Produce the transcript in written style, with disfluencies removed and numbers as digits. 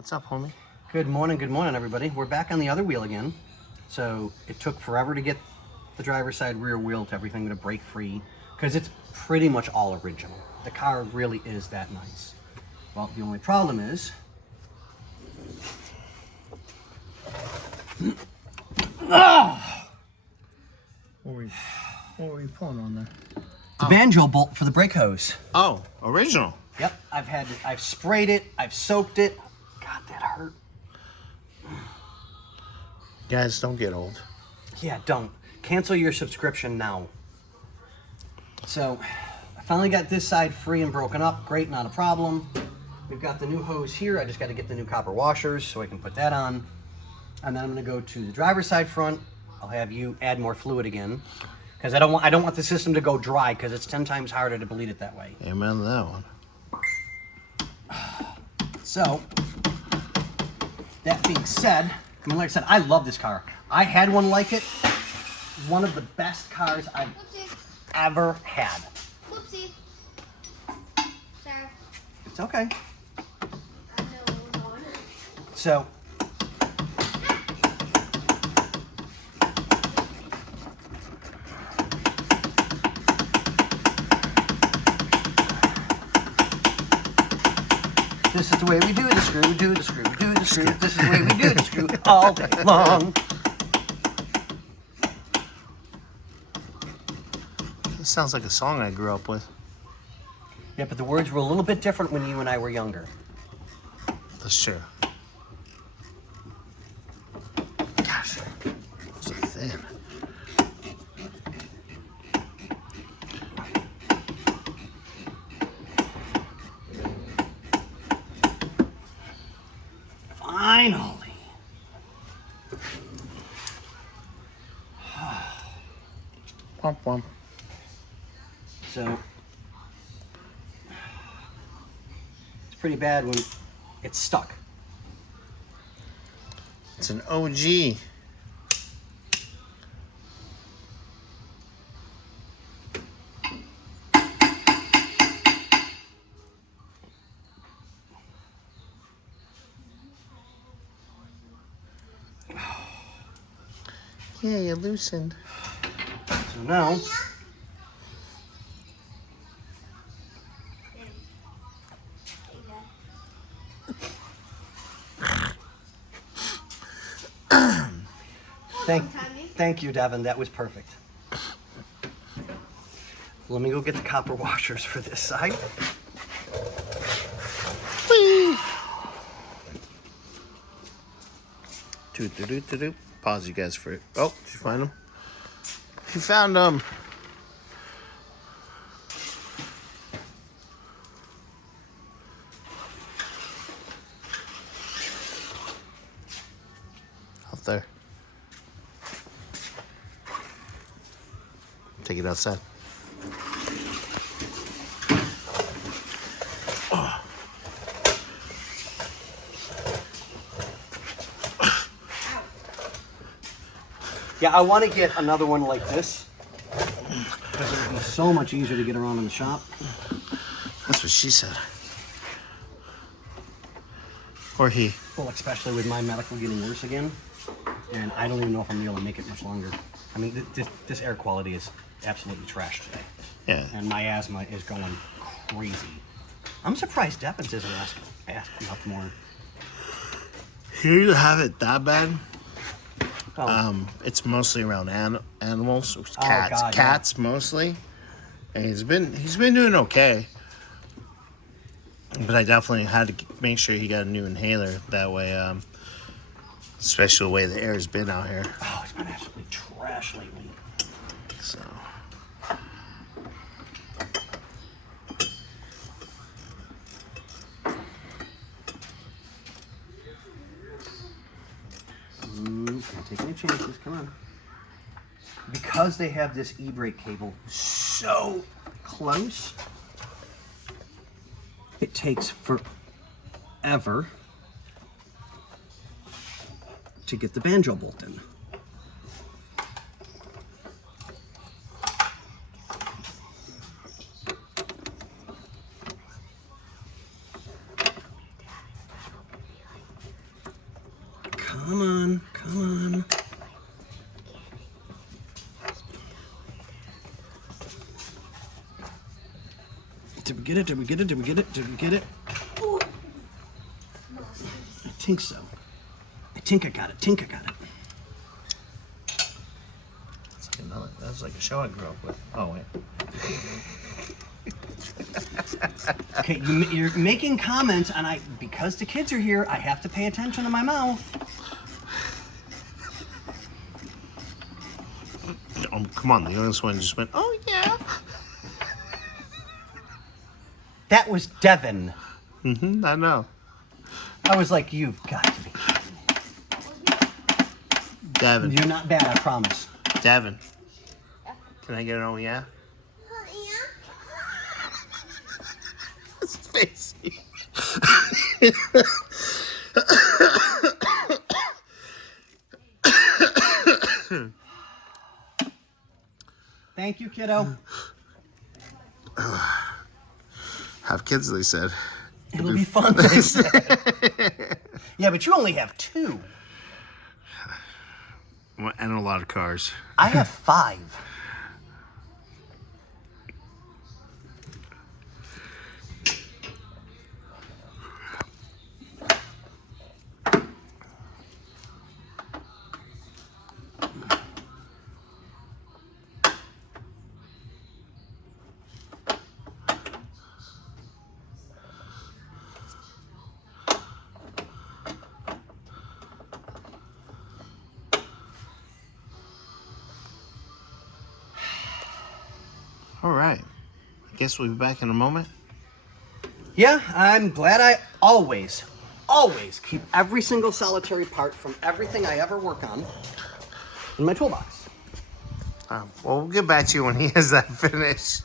What's up, homie? Good morning, everybody. We're back on the other wheel again. So it took forever to get the driver's side rear wheel to everything to break free because it's pretty much all original. The car really is that nice. Well, the only problem is... What were you pulling on there? The banjo bolt for the brake hose. Oh, original. Yep, I've sprayed it, I've soaked it. God, that hurt. Guys, don't get old. Yeah, don't. Cancel your subscription now. So, I finally got this side free and broken up. Great, not a problem. We've got the new hose here. I just got to get the new copper washers so I can put that on. And then I'm going to go to the driver's side front. I'll have you add more fluid again. Because I don't want the system to go dry because it's 10 times harder to bleed it that way. Amen to that one. So, that being said, I mean, like I said, I love this car. I had one like it. One of the best cars I've ever had. Whoopsie. Sorry. It's okay. I know what was on. So, this is the way we do the screw, do the screw, do the screw. This is the way we do the screw all day long. This sounds like a song I grew up with. Yeah, but the words were a little bit different when you and I were younger. That's true. Gosh, so thin. Finally. Womp womp. So, it's pretty bad when it's stuck. It's an OG. Yeah, you loosened. So now, thank you, Devin. That was perfect. Let me go get the copper washers for this side. Do. Pause you guys for it. Oh, did you find them? You found them. Out there. Take it outside. Yeah, I want to get another one like this because it would be so much easier to get around in the shop. That's what she said. Or he. Well, especially with my medical getting worse again, and I don't even know if I'm gonna be able to make it much longer. I mean, this air quality is absolutely trash today. Yeah. And my asthma is going crazy. I'm surprised Devins isn't asking up more. Here you have it that bad. Oh. It's mostly around animals, Oh, cats, God, cats mostly, and he's been doing okay. But I definitely had to make sure he got a new inhaler that way, especially the way the air's been out here. Oh, it's been absolutely trash lately. So. Can't take any chances. Come on. Because they have this e-brake cable so close, it takes forever to get the banjo bolt in. Come on, come on. Did we get it? Did we get it? Did we get it? Did we get it? I think so. I think I got it. Think I got it. That's like another. That's like a show I grew up with. Oh wait. Okay, you're making comments, and because the kids are here, I have to pay attention to my mouth. Come on, the youngest one just went, oh yeah. That was Devin. I know. I was like, you've got to be kidding me. Devin. You're not bad, I promise. Devin. Can I get an oh yeah? His face. Thank you, kiddo. Have kids, they said. It'll be fun, they said. Yeah, but you only have 2. And a lot of cars. I have 5. All right. I guess we'll be back in a moment. Yeah, I'm glad I always keep every single solitary part from everything I ever work on in my toolbox. Well, we'll get back to you when he has that finished.